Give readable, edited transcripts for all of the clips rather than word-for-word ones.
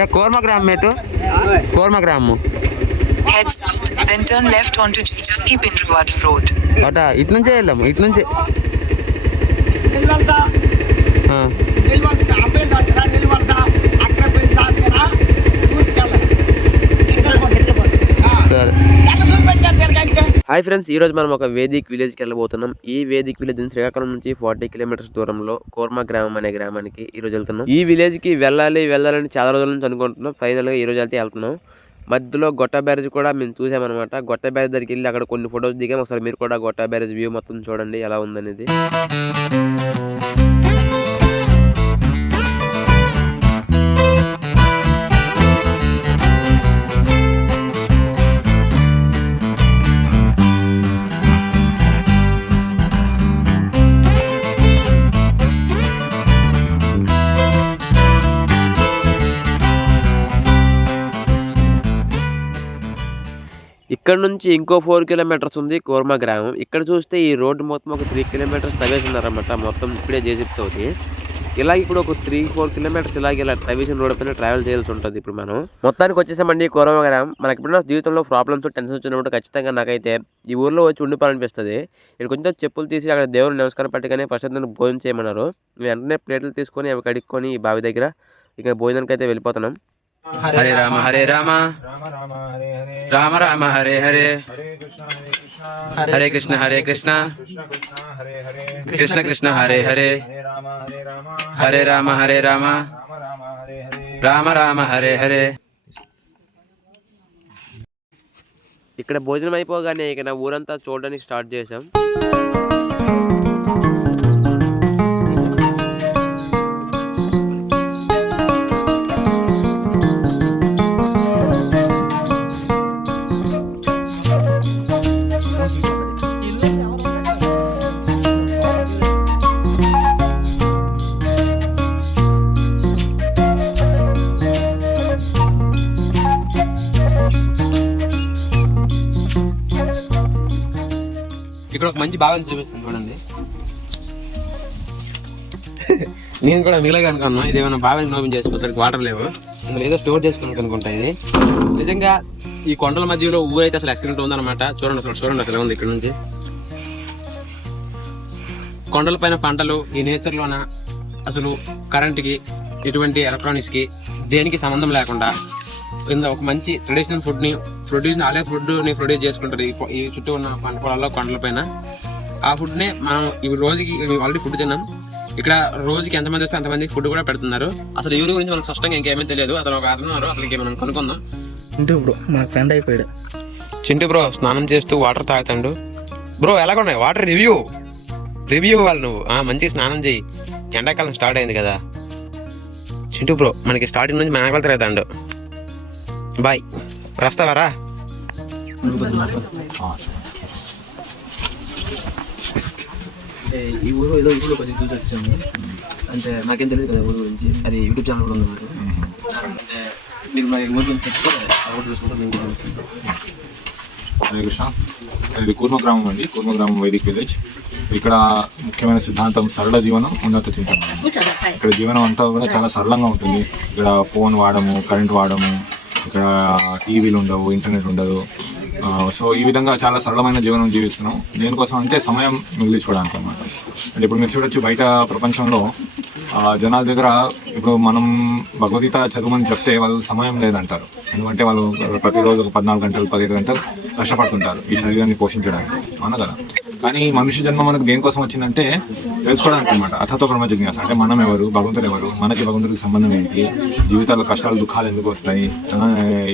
भैया कोरमा ग्राम में तो कोरमा ग्राम में Head south, then turn left onto Jijangi Pindrawadi Road. అటా ఇటు నుంచే వెళ్ళాము ఇటు నుంచే సరే. హాయ్ ఫ్రెండ్స్, ఈరోజు మనం ఒక వేదిక్ విలేజ్కి వెళ్ళబోతున్నాం. ఈ వేదిక్ విలేజ్ శ్రీకాకుళం నుంచి 40 కిలోమీటర్స్ దూరంలో కోర్మా గ్రామం అనే గ్రామానికి ఈరోజు వెళ్తున్నాం. ఈ విలేజ్కి వెళ్ళాలని చాలా రోజుల నుంచి అనుకుంటున్నాం. ఫైనల్గా ఈ రోజు అయితే వెళ్తున్నాం. మధ్యలో గొట్ట బ్యారేజ్ కూడా మేము చూసామన్నమాట. గొట్ట బ్యారేజ్ దగ్గరికి వెళ్ళి అక్కడ కొన్ని ఫొటోస్ దిగాం. ఒకసారి మీరు కూడా గొట్ట బ్యారేజ్ వ్యూ మొత్తం చూడండి ఎలా ఉందనేది. ఇక్కడ నుంచి ఇంకో 4 కిలోమీటర్స్ ఉంది కోర్మా గ్రామం. ఇక్కడ చూస్తే ఈ రోడ్డు మొత్తం ఒక 3 కిలోమీటర్స్ తవ్వేస్తున్నారన్నమాట. మొత్తం ఇప్పుడే జేసీబీతోటి ఇలా ఇప్పుడు ఒక 3-4 కిలోమీటర్స్ ఇలా తవ్వేసిన రోడ్ పైన ట్రావెల్ చేయాల్సి ఉంటుంది. ఇప్పుడు మనం మొత్తానికి వచ్చేసామండి కోర్మా గ్రామం. మనకి ఇప్పుడు జీవితంలో ప్రాబ్లమ్స్ టెన్షన్ వచ్చినప్పుడు ఖచ్చితంగా నాకైతే ఈ ఊర్లో వచ్చి ఉండిపోవాలనిపిస్తుంది. ఇక్కడ కొంచెం చెప్పులు తీసి అక్కడ దేవుని నమస్కారం పట్టుకొని ప్రశాంతంగా భోజనం చేయమన్నారు. మేము వెంటనే ప్లేట్లు తీసుకొని అవి కడుక్కొని ఈ బావి దగ్గర ఇక భోజనానికి అయితే వెళ్ళిపోతున్నాం. హరే రామ హరే రామ రామ రామ హరే హరే హరే కృష్ణ కృష్ణ కృష్ణ హరే హరే హరే రామ రామ రామ హరే హరే. ఇక్కడ భోజనం అయిపోగానే ఇక నా ఊరంతా చూడడానికి స్టార్ట్ చేసాం. ఇక్కడ ఒక మంచి భావన చూపిస్తాను చూడండి. నేను కూడా మిగిలిగా అనుకున్నాను ఇది ఏమైనా భావన ఓపెన్ చేసుకోవచ్చు. వాటర్ లేవు, అందులో ఏదో స్టోర్ చేసుకోవడానికి అనుకుంటా. ఇది నిజంగా ఈ కొండల మధ్యలో ఊరైతే అసలు ఎక్సలెంట్ ఉందన్నమాట. చూడండి అసలు ఉంది ఇక్కడ నుంచి. కొండల పైన పంటలు, ఈ నేచర్లోన అసలు కరెంట్కి ఎటువంటి ఎలక్ట్రానిక్స్కి దేనికి సంబంధం లేకుండా ఒక మంచి ట్రెడిషనల్ ఫుడ్ని ప్రొడ్యూస్ చేసుకుంటారు ఈ చుట్టూ ఉన్న పంట పొలాల్లో కొండల పైన. ఆ ఫుడ్నే మనం ఈ రోజుకి ఆల్రెడీ ఫుడ్ తిన్నాం. ఇక్కడ రోజుకి ఎంతమంది వస్తే అంతమందికి ఫుడ్ కూడా పెడుతున్నారు. అసలు ఎవరి గురించి మనకు స్పష్టంగా ఇంకేమీ తెలియదు. అతను ఒక అతను అతనికి మనం కనుక్కుందాం. చింటూ బ్రో మా ఫ్రెండ్ అయిపోయాడు. చింటూ బ్రో స్నానం చేస్తూ వాటర్ తాగుతాడు. బ్రో ఎలాగున్నాయి వాటర్ రివ్యూ ఇవ్వాలి నువ్వు. మంచిగా స్నానం చేయి, ఎండాకాలం స్టార్ట్ అయింది కదా. చింటూ బ్రో మనకి స్టార్టింగ్ నుంచి మేకలు తిరుగుతాడు. బాయ్, వస్తావారా? ఈ ఊరు ఏదో ఇప్పుడు కొంచెం చూసి వచ్చాము. అంటే నాకేం తెలియదు కదా ఊరు గురించి. అది యూట్యూబ్ ఛానల్ కూడా ఉంది నాకు. అంటే మీరు మా ఊరు గురించి చెప్తే ఆ ఊరు చూసుకుంటే హరే కృష్ణ. ఇది కూర్మ గ్రామం అండి. కూర్మ గ్రామం వైదిక్ విలేజ్. ఇక్కడ ముఖ్యమైన సిద్ధాంతం సరళ జీవనం, ఉన్నత చింతన. ఇక్కడ జీవనం అంతా కూడా చాలా సరళంగా ఉంటుంది. ఇక్కడ ఫోన్ వాడము, కరెంట్ వాడము, ఇక్కడ టీవీలు ఉండవు, ఇంటర్నెట్ ఉండదు. సో ఈ విధంగా చాలా సరళమైన జీవనం జీవిస్తున్నాం. దేనికోసం అంటే సమయం మిగిలించుకోవడానికి అన్నమాట. అంటే ఇప్పుడు మీరు చూడొచ్చు బయట ప్రపంచంలో జనాల దగ్గర ఇప్పుడు మనం భగవద్గీత చదువుమని చెప్తే వాళ్ళు సమయం లేదంటారు. ఎందుకంటే వాళ్ళు ప్రతిరోజు ఒక 14 గంటలు 15 గంటలు కష్టపడుతుంటారు ఈ శరీరాన్ని పోషించడానికి, అవునా కదా. కానీ మనుష్య జన్మ మనకు దేనికోసం వచ్చిందంటే తెలుసుకోవడానికి అనమాట. అథతో బ్రహ్మ జిజ్ఞాస. అంటే మనం ఎవరు, భగవంతుడు ఎవరు, మనకి భగవంతుడికి సంబంధం ఏంటి, జీవితాల్లో కష్టాలు దుఃఖాలు ఎందుకు వస్తాయి,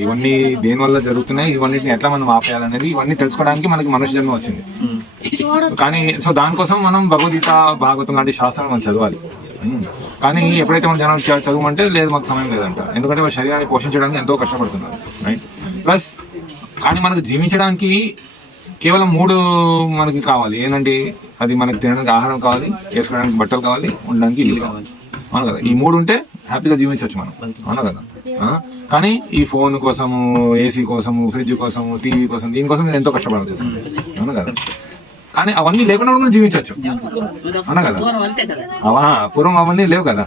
ఇవన్నీ దేనివల్ల జరుగుతున్నాయి, ఇవన్నిటిని ఎట్లా మనం ఆపేయాలనేది ఇవన్నీ తెలుసుకోవడానికి మనకి మనుష్య జన్మ వచ్చింది. కానీ సో దానికోసం మనం భగవద్గీత, భాగవతం లాంటి శాస్త్రాలు మనం చదవాలి. కానీ ఎప్పుడైతే మనం జనాలు చదవమంటే లేదు మాకు సమయం లేదంట. ఎందుకంటే వాళ్ళ శరీరాన్ని పోషించడానికి ఎంతో కష్టపడుతున్నారు, రైట్. ప్లస్ కానీ మనకు జీవించడానికి కేవలం 3 మనకి కావాలి. ఏంటంటే అది మనకి తినడానికి ఆహారం కావాలి, వేసుకోవడానికి బట్టలు కావాలి, ఉండడానికి ఇల్లు కావాలి, అవును కదా. ఈ 3 ఉంటే హ్యాపీగా జీవించవచ్చు మనం, అవునా కదా. కానీ ఈ ఫోన్ కోసము, ఏసీ కోసము, ఫ్రిడ్జ్ కోసము, టీవీ కోసం, దీనికోసం ఎంతో కష్టపడాల్సి వస్తుంది, అవునా కదా. కానీ అవన్నీ లేకుండా కూడా జీవించవచ్చు, అవునా కదా. పూర్వం అవన్నీ లేవు కదా.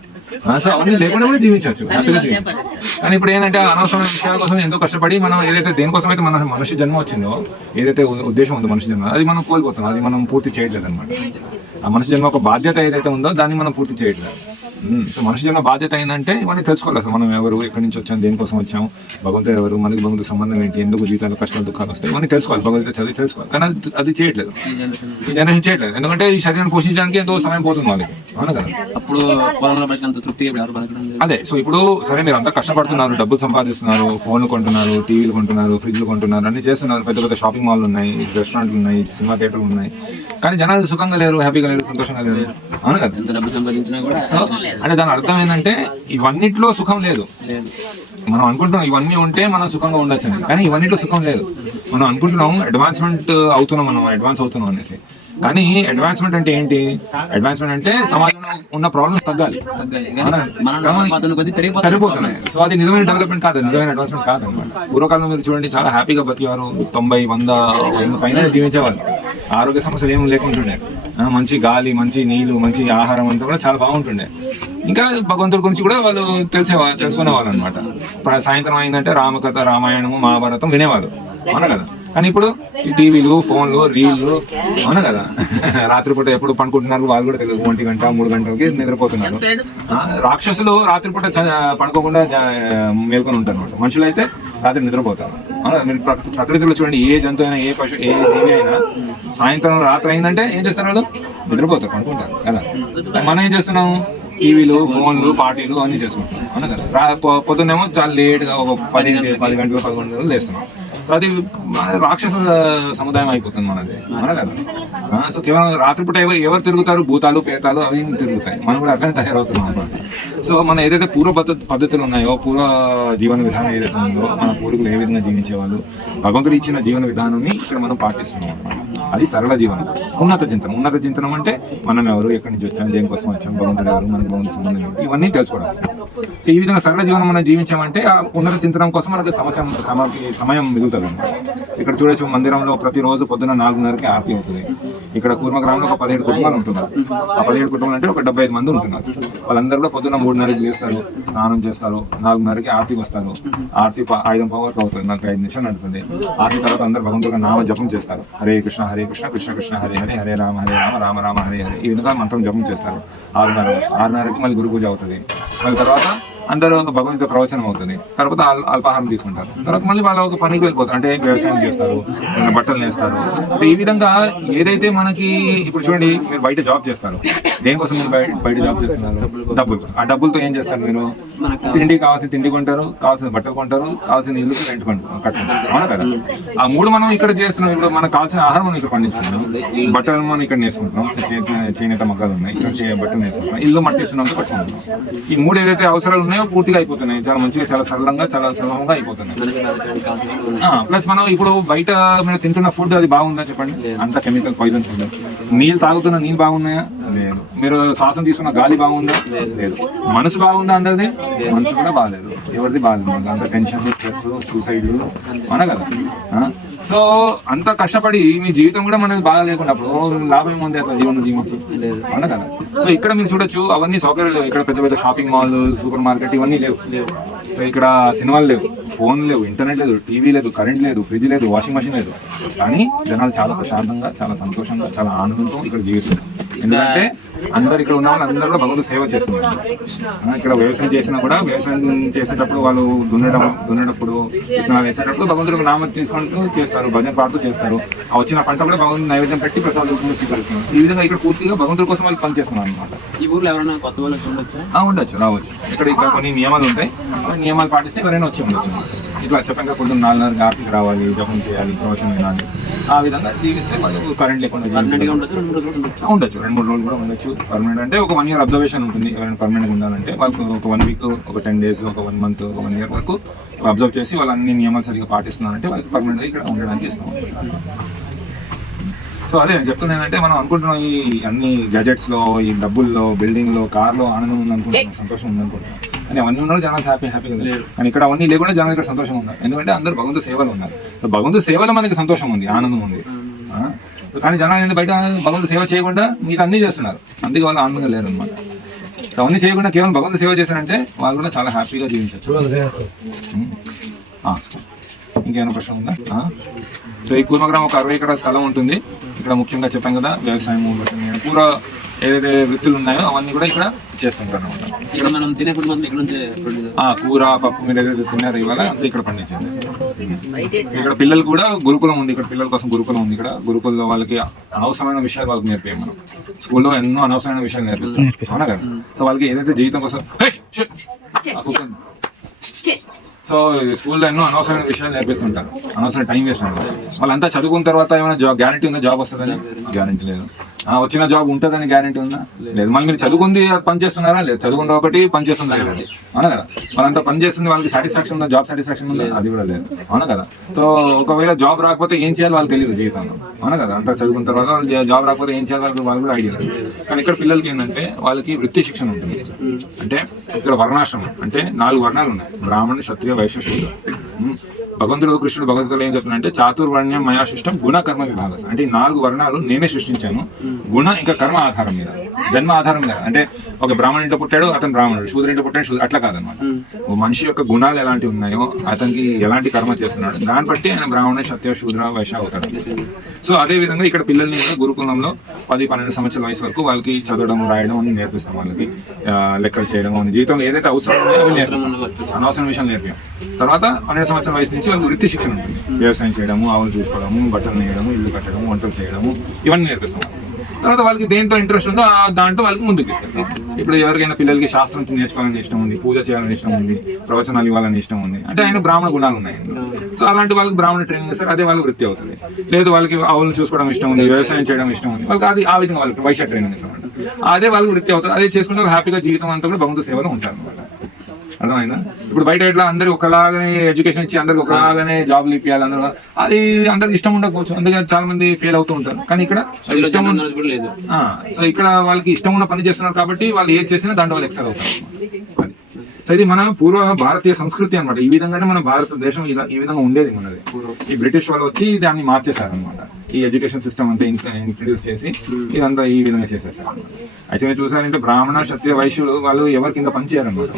సో అవన్నీ లేకుండా కూడా జీవించవచ్చు, హ్యాపీగా జీవించవచ్చు. కానీ ఇప్పుడు ఏంటంటే అనవసరమైన విషయాల కోసం ఎంతో కష్టపడి మనం ఏదైతే దేనికోసం అయితే మన మనిషి జన్మ వచ్చిందో, ఏదైతే ఉద్దేశం ఉందో మనిషి జన్మ, అది మనం కోల్పోతాం, అది మనం పూర్తి చేయట్లేదు అనమాట. ఆ మనిషి జన్మ ఒక బాధ్యత ఏదైతే ఉందో దాన్ని మనం పూర్తి చేయట్లేదు. సో మనిషి జన్మ బాధ్యత ఏంటంటే ఇవన్నీ తెలుసుకోవాలి. అసలు మనం ఎవరు, ఎక్కడి నుంచి వచ్చాం, దేనికోసం వచ్చాం, భగవంతుడు ఎవరు, మనకి భగవంతుడు సంబంధం ఏంటి, ఎందుకు జీవితాలు కష్టాలు దుఃఖాలు వస్తాయి, ఇవన్నీ తెలుసుకోవాలి, భగవద్గీత చదివి తెలుసుకోవాలి. కానీ అది చేయట్లేదు, ఈ జనరేషన్ చేయట్లేదు. ఎందుకంటే ఈ శరీరాన్ని పోషించడానికి ఎంతో సమయం పోతుంది వాళ్ళకి, అవును కదా. అప్పుడు పొలంలో బతికినంత తృప్తిగా ఎవరు బతకడం లేదు. అదే, సో ఇప్పుడు సరే మీరు అంతా కష్టపడుతున్నారు, డబ్బులు సంపాదిస్తున్నారు, ఫోన్లు కొంటున్నారు, టీవీలు కొంటున్నారు, ఫ్రిడ్జ్లు కొంటున్నారు, అన్ని చేస్తున్నారు, పెద్ద పెద్ద షాపింగ్ మాల్లు ఉన్నాయి, రెస్టారెంట్లు ఉన్నాయి, సినిమా థియేటర్లు ఉన్నాయి. కానీ జనాలు సుఖంగా లేరు, హ్యాపీగా లేరు, సంతోషంగా లేరు, అవును కదా. ఎంత డబ్బు సంపాదించినా కూడా సో అంటే దాని అర్థం ఏంటంటే ఇవన్నిట్లో సుఖం లేదు. మనం అనుకుంటున్నాం ఇవన్నీ ఉంటే మనం సుఖంగా ఉండొచ్చు, కానీ ఇవన్నిట్లో సుఖం లేదు. మనం అనుకుంటున్నాం అడ్వాన్స్ అవుతున్నాం అనేసి. కానీ అడ్వాన్స్మెంట్ అంటే ఏంటి? అడ్వాన్స్మెంట్ అంటే సమాజంలో ఉన్న ప్రాబ్లమ్స్ తగ్గాలి, సరిపోతున్నాయి. సో అది నిజమైన డెవలప్మెంట్ కాదు, నిజమైన అడ్వాన్స్మెంట్ కాదు అనమాట. పూర్వకాలంలో మీరు చూడండి, చాలా హ్యాపీగా బతికేవారు, 90, 100 పైన జీవించేవాళ్ళు, ఆరోగ్య సమస్యలు ఏమి లేకుంటుండే, మంచి గాలి, మంచి నీళ్లు, మంచి ఆహారం అంతా కూడా చాలా బాగుంటుండే. ఇంకా భగవంతుడి గురించి కూడా వాళ్ళు తెలుసుకునేవాళ్ళు అనమాట. సాయంత్రం అయిందంటే రామకథ, రామాయణము, మహాభారతం వినేవాళ్ళు, అవునా కదా. కానీ ఇప్పుడు ఈ టీవీలు, ఫోన్లు, రీళ్లు, అవునా కదా. రాత్రిపూట ఎప్పుడు పడుకుంటున్నారు వాళ్ళు కూడా తెలియదు, 1 గంట 3 గంటలకి నిద్రపోతున్నారు. రాక్షసులు రాత్రిపూట పడుకోకుండా మేల్కొని ఉంటారు అనమాట. మనుషులు అయితే రాత్రి నిద్రపోతారు. మీరు ప్రకృతిలో చూడండి, ఏ జంతువు అయినా, ఏ పశు, ఏ జీవి అయినా సాయంత్రం రాత్రి అయిందంటే ఏం చేస్తారు? వాళ్ళు నిద్రపోతారు, పడుకుంటారు కదా. మనం ఏం చేస్తున్నాం? టీవీలు, ఫోన్లు, పార్టీలు అన్ని చేసుకుంటాం, అవునా కదా. పొద్దున్నేమో చాలా లేట్గా ఒక 10 గంటలు 11 గంటలు లేస్తున్నాం. అది రాక్షస సముదాయం అయిపోతుంది మనది, అవునా కదా. సో కేవలం రాత్రిపూట ఎవరు తిరుగుతారు? భూతాలు, పేతాలు అవి తిరుగుతాయి. మనం కూడా అట్లనే తయారవుతున్నాం అనమాట. సో మన ఏదైతే పూర్వ పద్ధతులు ఉన్నాయో, పూర్వ జీవన విధానం ఏదైతే ఉందో, మన పూర్వీకులు ఏ విధంగా జీవించేవాళ్ళు, భగవంతుడు ఇచ్చిన జీవన విధానాన్ని ఇక్కడ మనం పాటిస్తున్నాం అనమాట. అది సరళ జీవనం. ఉన్నత చింతనం అంటే మనం ఎవరు, ఎక్కడి నుంచి వచ్చాం, దేనికోసం వచ్చాం, భగవంతుడు ఎవరు, మనకు భగవంతుడు సంబంధం ఏంటి, ఇవన్నీ తెలుసుకోవడం. సో ఈ విధంగా సరళ జీవనం మనం జీవించామంటే ఆ ఉన్నత చింతనం కోసం మనకి సమయం మిగులుతుంది. ఇక్కడ చూడొచ్చు, మందిరంలో ప్రతిరోజు పొద్దున 4:30కి ఆరతి అవుతుంది. ఇక్కడ కూర్మ గ్రామంలో ఒక 17 కుటుంబాలు ఉంటున్నారు. ఆ 17 కుటుంబాలు అంటే ఒక 75 మంది ఉంటున్నారు. వాళ్ళందరూ కూడా పొద్దున్న 3:30కి లేస్తారు, స్నానం చేస్తారు, 4:30కి ఆరతికి వస్తారు. ఆరతి 5 వరకు అవుతుంది, 45 నిమిషాలు నడుతుంది. ఆరతి తర్వాత అందరూ భగవంతుడిగా నామ జపం చేస్తారు. హరే కృష్ణ కృష్ణ కృష్ణ హరే హరే, హరే రామ రామ రామ హరే హరే, ఈ విధంగా మంత్రం జపం చేస్తారు. 6:30కి మళ్ళీ గురు పూజ అవుతుంది. మళ్ళీ తర్వాత అందరూ భగవంతుడి ప్రవచనం అవుతుంది. తర్వాత అల్పాహారం తీసుకుంటారు. తర్వాత మళ్ళీ వాళ్ళ ఒక పనికి వెళ్ళిపోతారు, అంటే వ్యవసాయం చేస్తారు, బట్టలు నేస్తారు. ఈ విధంగా ఏదైతే మనకి ఇప్పుడు చూడండి, మీరు బయట జాబ్ చేస్తారు, దేనికోసం మీరు బయట జాబ్ చేస్తున్నారు? డబ్బులు. ఆ డబ్బులతో ఏం చేస్తారు? మీరు తిండి, కావాల్సిన తిండి కొంటారు, కావాల్సిన బట్టలు కొంటారు, కావాల్సిన ఇల్లు రెంట్ కట్టుకుంటారు, అవునా కదా. ఆ 3 మనం ఇక్కడ చేస్తున్నాం. ఇప్పుడు మనకు కావాల్సిన ఆహారం మనం ఇక్కడ పండిస్తున్నాం, బట్టలు మనం ఇక్కడ నేసుకుంటాం, చేనేత మగ్గాలు ఉన్నాయి, ఇక్కడ బట్టలు నేసుకుంటాం, ఇల్లు మట్టిస్తున్నాం, పట్టుకుంటున్నాం. ఈ 3 ఏదైతే అవసరాలు ఉన్నాయో పూర్తిగా అయిపోతున్నాయి, చాలా మంచిగా, చాలా సరళంగా, చాలా సులభంగా అయిపోతున్నాయి. ప్లస్ మనం ఇప్పుడు బయట మీరు తింటున్న ఫుడ్ అది బాగుందా చెప్పండి? అంత కెమికల్ పాయిజన్ ఫుడ్. నీళ్ళు తాగుతున్న నీళ్ళు బాగున్నాయా? లేదు. మీరు శ్వాసం తీసుకున్న గాలి బాగుందా? లేదు. మనసు బాగుందా? అందరిది మనసు కూడా బాగాలేదు, ఎవరిది బాగాలేదు. అంత టెన్షన్, స్ట్రెస్, సూసైడ్లు, అవునా కదా. సో అంత కష్టపడి మీ జీవితం కూడా మనకి బాగా లేకుండా అప్పుడు లాభం ఏముంది అట్లా జీవనం జీవించి, అవునా కదా. సో ఇక్కడ మీరు చూడొచ్చు, అవన్నీ సౌకర్యాలు లేవు. ఇక్కడ పెద్ద పెద్ద షాపింగ్ మాల్, సూపర్ మార్కెట్ ఇవన్నీ లేవు. సో ఇక్కడ సినిమాలు లేవు, ఫోన్ లేవు, ఇంటర్నెట్ లేదు, టీవీ లేదు, కరెంట్ లేదు, ఫ్రిడ్జ్ లేదు, వాషింగ్ మెషిన్ లేదు. కానీ జనాలు చాలా ప్రశాంతంగా, చాలా సంతోషంగా, చాలా ఆనందంతో ఇక్కడ జీవిస్తారు. ఎందుకంటే అందరు ఇక్కడ ఉన్న వాళ్ళు అందరూ కూడా భగవంతుడు సేవ చేస్తున్నారు. ఇక్కడ వ్యవసాయం చేసినా కూడా, వ్యవసాయం చేసేటప్పుడు వాళ్ళు దున్నేటప్పుడు, విత్తనాలు వేసేటప్పుడు భగవంతుడికి నామం తీసుకుంటూ చేస్తారు, భజన పాడుతూ చేస్తారు. ఆ వచ్చిన పంట కూడా భగవంతుడు నైవేద్యం పెట్టి ప్రసాదం స్వీకరిస్తున్నారు. ఈ విధంగా ఇక్కడ పూర్తిగా భగవంతుడి కోసం వాళ్ళు పనిచేస్తున్నారు అనమాట. ఈ ఊర్లో ఎవరైనా కొత్త వాళ్ళు ఉండొచ్చు, రావచ్చు. ఇక్కడ కొన్ని నియమాలు ఉంటాయి, నియమాలు పాటిస్తే ఎవరైనా వచ్చి ఉండొచ్చు. ఇట్లా చెప్పండి, పొద్దున్న 4:30 ఆర్తికి రావాలి, జపం చేయాలి, ప్రవచనం వినాలి. ఆ విధంగా జీవిస్తే వాళ్ళు కరెంట్ లేకుండా ఉండొచ్చు, 2-3 రోజులు కూడా ఉండొచ్చు. పర్మనెంట్ అంటే ఒక 1 year అబ్జర్వేషన్ ఉంటుంది. ఎవరైనా పర్మనెంట్గా ఉండాలంటే వాళ్ళకు ఒక 1 week, ఒక 10 days, ఒక 1 month, ఒక 1 year వరకు అబ్జర్వ్ చేసి వాళ్ళు అన్ని నియమాలు సరిగ్గా పాటిస్తున్నారంటే వాళ్ళకి పర్మనెంట్గా ఇక్కడ ఉండడానికి ఇస్తాం. సో అదే నేను చెప్తున్నానంటే, మనం అనుకుంటున్నాం ఈ అన్ని గ్యాజెట్స్లో, ఈ డబ్బుల్లో, బిల్డింగ్లో, కార్లో ఆనందం ఉందనుకుంటున్నాం, సంతోషం ఉందనుకుంటున్నాం. కానీ అవన్నీ ఉన్నారు, జనాలు హ్యాపీగా లేరు. కానీ ఇక్కడ అవన్నీ లేకుండా జనాలు ఇక్కడ సంతోషం ఉన్నారు. ఎందుకంటే అందరూ భగవంతు సేవలు ఉన్నారు. భగవంతు సేవలో మనకి సంతోషం ఉంది, ఆనందం ఉంది. కానీ జనాలు బయట భగవంతు సేవ చేయకుండా మీకు అన్నీ చేస్తున్నారు, అందుకే వాళ్ళు ఆనందంగా లేరు అనమాట. అవన్నీ చేయకుండా కేవలం భగవంతుడు సేవ చేశారంటే వాళ్ళు కూడా చాలా హ్యాపీగా జీవించవచ్చు. ఇంకేమైనా ప్రశ్న ఉందా? సో ఈ కూర్మగ్రామం ఒక 60 ఎకరాల స్థలం ఉంటుంది. ఇక్కడ ముఖ్యంగా చెప్పాం కదా వ్యవసాయం, పూర్వ ఏదైతే వృత్తులు ఉన్నాయో అవన్నీ కూడా ఇక్కడ చేస్తుంటారు అనమాట. ఇక్కడ మనం తినే ఫుడ్ మొత్తం ఇక్కడ నుంచే కూర, పప్పు మీరు ఏదైతే తిన్నారో ఇవాళ అంతా ఇక్కడ పండించింది. ఇక్కడ పిల్లలు కూడా గురుకులం ఉంది. ఇక్కడ పిల్లల కోసం గురుకులం ఉంది. ఇక్కడ గురుకులంలో వాళ్ళకి అనవసరమైన విషయాలు వాళ్ళకి నేర్పాము మనం. స్కూల్లో ఎన్నో అనవసరమైన విషయాలు నేర్పిస్తాం అవునా కదా. సో వాళ్ళకి ఏదైతే జీవితం కోసం సో స్కూల్లో ఎన్నో అనవసరమైన విషయాలు నేర్పిస్తుంటారు. అనవసరం టైం వేస్ట్ అంటారు. వాళ్ళంతా చదువుకున్న తర్వాత ఏమైనా గ్యారెంటీ ఉందా జాబ్ వస్తుందని? గ్యారెంటీ లేదు. వచ్చిన జాబ్ ఉంటుందని గ్యారెంటీ ఉందా? లేదు. మళ్ళీ మీరు చదువుకుంది పని చేస్తున్నారా? లేదు. చదువుకుంది ఒకటి, పని చేస్తుంది అది అవునా కదా. వాళ్ళంతా పని చేస్తుంది, వాళ్ళకి సాటిస్ఫాక్షన్ ఉందా? జాబ్ సాటిస్ఫాక్షన్ ఉందా? అది కూడా లేదు అవునా కదా. సో ఒకవేళ జాబ్ రాకపోతే ఏం చేయాలి వాళ్ళకి తెలియదు జీవితంలో అవునా కదా. అంతా చదువుకున్న తర్వాత జాబ్ రాకపోతే ఏం చేయాలి వాళ్ళు కూడా ఐడియా లేదు. కానీ ఇక్కడ పిల్లలకి ఏంటంటే వాళ్ళకి వృత్తి శిక్షణ ఉంటుంది. అంటే ఇక్కడ వర్ణాశ్రమం అంటే 4 వర్ణాలు ఉన్నాయి: బ్రాహ్మణ, క్షత్రియ, వైశ్య, శూద్ర. భగవంతుడు కృష్ణుడు భగవద్గీతలో ఏం చెప్తున్నాడంటే చాతుర్వర్ణ్యం మయా సృష్టం గుణ కర్మ విభాగం. అంటే ఈ 4 వర్ణాలు నేనే సృష్టించాను. గుణ ఇంకా కర్మ ఆధారం మీద, జన్మ ఆధారం మీద. అంటే ఒక బ్రాహ్మణ ఇంట్లో పుట్టాడు, అతను బ్రాహ్మణుడు. శూద్ర ఇంట్లో పుట్టాడు, శూద్ర. అట్లా కాదనమాట. మనిషి యొక్క గుణాలు ఎలాంటివి ఉన్నాయో, అతనికి ఎలాంటి కర్మ చేస్తున్నాడు, దాన్ని బట్టి ఆయన బ్రాహ్మణ, క్షత్రియ, శూద్ర, వైశ్య అవుతాడు. సో అదే విధంగా ఇక్కడ పిల్లల్ని కూడా గురుకులంలో 10-12 సంవత్సరాల వయసు వరకు వాళ్ళకి చదవడం, రాయడం అని నేర్పిస్తాం. వాళ్ళకి లెక్కలు చేయడం అని, జీవితంలో ఏదైతే అవసరం ఉన్నాయో అవి నేర్పిస్తాం. అనవసరం విషయాలు నేర్పాం. తర్వాత 12 సంవత్సరాల వయసు నుంచి వాళ్ళకి వృత్తి శిక్షణ ఉంటుంది. వ్యవసాయం చేయడము, ఆవులు చూసుకోవడము, బట్టలు నేయడము, ఇల్లు కట్టడము, వంటలు చేయడము, ఇవన్నీ నేర్పిస్తాం. తర్వాత వాళ్ళకి దేంట్లో ఇంట్రెస్ట్ ఉందో దాంట్లో వాళ్ళకి ముందుకు తీసుకెళ్తాం. ఇప్పుడు ఎవరికైనా పిల్లలకి శాస్త్రం నేర్చుకోవాలని ఇష్టం ఉంది, పూజ చేయాలని ఇష్టం ఉంది, ప్రవచనాలు ఇవ్వాలని ఇష్టం ఉంది అంటే ఆయన బ్రాహ్మణ గుణాలు ఉన్నాయి. సో అలాంటి వాళ్ళకి బ్రాహ్మణ ట్రైనింగ్ ఇస్తారు. అదే వాళ్ళకి వృత్తి అవుతుంది. లేదు వాళ్ళకి ఆవులను చూసుకోవడం ఇష్టం ఉంది, వ్యవసాయం చేయడం ఇష్టం ఉంది, వాళ్ళకి అది ఆ విధంగా వాళ్ళకి వైశ్య ట్రైనింగ్ ఇస్తాం. అదే వాళ్ళకి వృత్తి అవుతుంది. అదే చేసుకుంటే హ్యాపీగా జీవితం అంతా కూడా భగవంతుడి సేవలో ఉంటారు అనమాట. అర్థమైందా? ఇప్పుడు బయట ఎట్లా అందరికి ఒకలాగానే ఎడ్యుకేషన్ ఇచ్చి అందరికి ఒకలాగానే జాబ్లు ఇప్పియాలి అందరూ, అది అందరికి ఇష్టం ఉండకపోవచ్చు. అందుకని చాలా మంది ఫెయిల్ అవుతూ ఉంటారు. కానీ ఇక్కడ ఇష్టం లేదు. సో ఇక్కడ వాళ్ళకి ఇష్టం ఉన్న పని చేస్తున్నారు కాబట్టి వాళ్ళు ఏది చేసినా దాంట్లో వాళ్ళు ఎక్సెల్ అవుతారు. సో ఇది మన పూర్వ భారతీయ సంస్కృతి అనమాట. ఈ విధంగానే మన భారతదేశం ఈ విధంగా ఉండేది మనది. ఈ బ్రిటిష్ వాళ్ళు వచ్చి దాన్ని మార్చేశారు అనమాట. ఈ ఎడ్యుకేషన్ సిస్టమ్ అంతా ఇంట్రడ్యూస్ చేసి ఇదంతా ఈ విధంగా చేసేసారు. అయితే మీరు చూసారంటే బ్రాహ్మణ, క్షత్రియ, వైశ్యులు వాళ్ళు ఎవరి కింద పని చేయాలన్నమాట.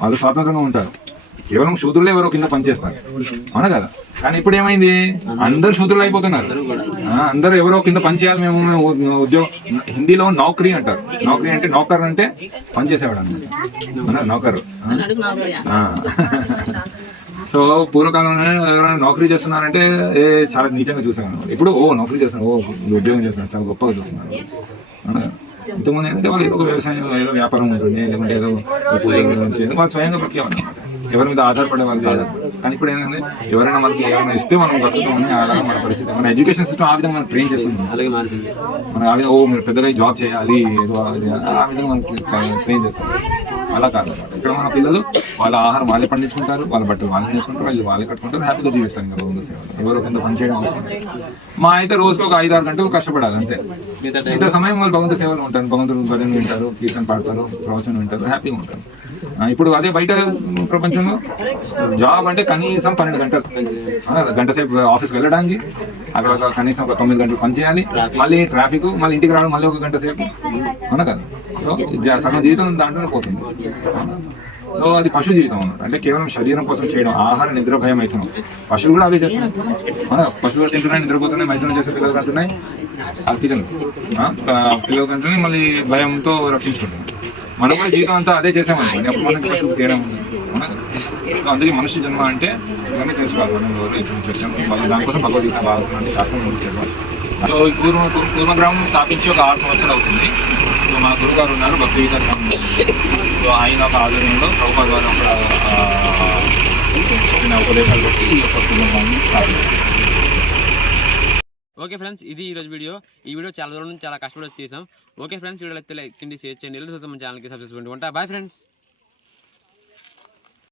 వాళ్ళు స్వాతంత్రంగా ఉంటారు. కేవలం శూద్రులు ఎవరో కింద పనిచేస్తారు అవునా కదా. కానీ ఇప్పుడు ఏమైంది, అందరు శూద్రులు అయిపోతున్నారు. అందరు ఎవరో కింద పని చేయాలి. మేము ఉద్యోగం, హిందీలో నౌకరీ అంటారు. నౌకరీ అంటే నౌకర్ అంటే పనిచేసేవాడు అన్నమాట. నౌకరు. సో పూర్వకాలంలో ఎవరైనా నౌకరీ చేస్తున్నారంటే చాలా నీచంగా చూసాను. ఇప్పుడు నౌకరీ చేస్తున్నారు, ఉద్యోగం చేస్తున్నారు, చాలా గొప్పగా చూస్తున్నారు. ఇంతకుముందు ఏంటంటే వాళ్ళు ఏదో వ్యవసాయం, ఏదో వ్యాపారం ఉంటుంది, లేకుంటే ఏదో వాళ్ళు స్వయంగా బతికేవాళ్ళు, ఎవరి మీద ఆధారపడే వాళ్ళు కాదు. కానీ ఇప్పుడు ఏంటంటే ఎవరైనా మనకి ఏమైనా ఇస్తే మనం బతుకుతామని అలాగే మన పరిస్థితి. మన ఎడ్యుకేషన్ సిస్టమ్ ఆ విధంగా మనం ట్రైన్ చేస్తుంది. మన ఆ విధంగా మీరు పెద్దగా జాబ్ చేయాలి ఏదో ఆ విధంగా మనకి ట్రైన్ చేస్తాం. అలా కాదు. ఇక్కడ మన పిల్లలు వాళ్ళ ఆహారం వాళ్ళే పండించుకుంటారు, వాళ్ళ బట్టలు వాళ్ళే చేసుకుంటారు, వాళ్ళు వాళ్ళే కట్టుకుంటారు, హ్యాపీగా జీవిస్తారు. ఇంకా భగవంతుడి సేవలో ఎవరో కింద పని చేయడం అవసరం లేదు. మా అయితే రోజుకి ఒక 5-6 గంటలు కష్టపడాలి అంతే. ఇంత సమయం వాళ్ళు భగవంతుడి సేవలో ఉంటారు. భగవంతుడు భజన వింటారు, కీర్తన పాడతారు, ప్రవచనం వింటారు, హ్యాపీగా ఉంటారు. ఇప్పుడు అదే బయట ప్రపంచంలో జాబ్ అంటే కనీసం 12 గంటలు, గంట సేపు ఆఫీస్కి వెళ్ళడానికి, అక్కడ ఒక కనీసం ఒక 9 గంటలు పని చేయాలి, మళ్ళీ ట్రాఫిక్, మళ్ళీ ఇంటికి రావడం మళ్ళీ 1 గంట సేపు అవునా కదా. సో సగం జీవితం దాంట్లోనే పోతుంది. సో అది పశు జీవితం అన్నమాట. అంటే కేవలం శరీరం కోసం చేయడం, ఆహార నిద్ర భయం అవుతున్నాం. పశువులు కూడా అవే చేస్తున్నాయి. పశువులు తింటున్నాయి, నిద్రపోతున్నాయి, మైత్రం చేసే పిల్లలు కంటున్నాయి, పిల్లలు కంటున్నాయి, మళ్ళీ భయంతో రక్షించుకుంటున్నాయి. మనం కూడా జీవితం అంతా అదే చేసామనుకోండి, అప్పుడు మనకి పశువులు తేడా ఉంటుంది. అందుకే మనిషి జన్మ అంటే ఇవన్నీ తెలుసుకోవాలి. మనం వచ్చాము దానికోసం భగవద్గీత బాగుంటుంది, శాస్త్రం గురించి. సో ఈ కూర్మగ్రామం స్థాపించి ఒక 6 సంవత్సరాలు అవుతుంది. సో మా గురుగారు ఉన్నారు, భక్తి వికాస్ స్వామి. సో ఆయన ఒక ఆధ్వర్యంలో ప్రభుపాద ద్వారా చిన్న ఉపదేశాలు పెట్టి ఈ యొక్క కూర్మగ్రామం స్థాపించారు. ఓకే ఫ్రెండ్స్, ఇది ఈరోజు వీడియో. ఈ వీడియో చాలా దూరం నుంచి చాలా కష్టపడి తీసాం. ఓకే ఫ్రెండ్స్, వీడియో అయితే లైక్ చేయండి, షేర్ చేయండి, మన ఛానల్కి సబ్స్క్రైబ్ చేసుకోండి. Bye friends.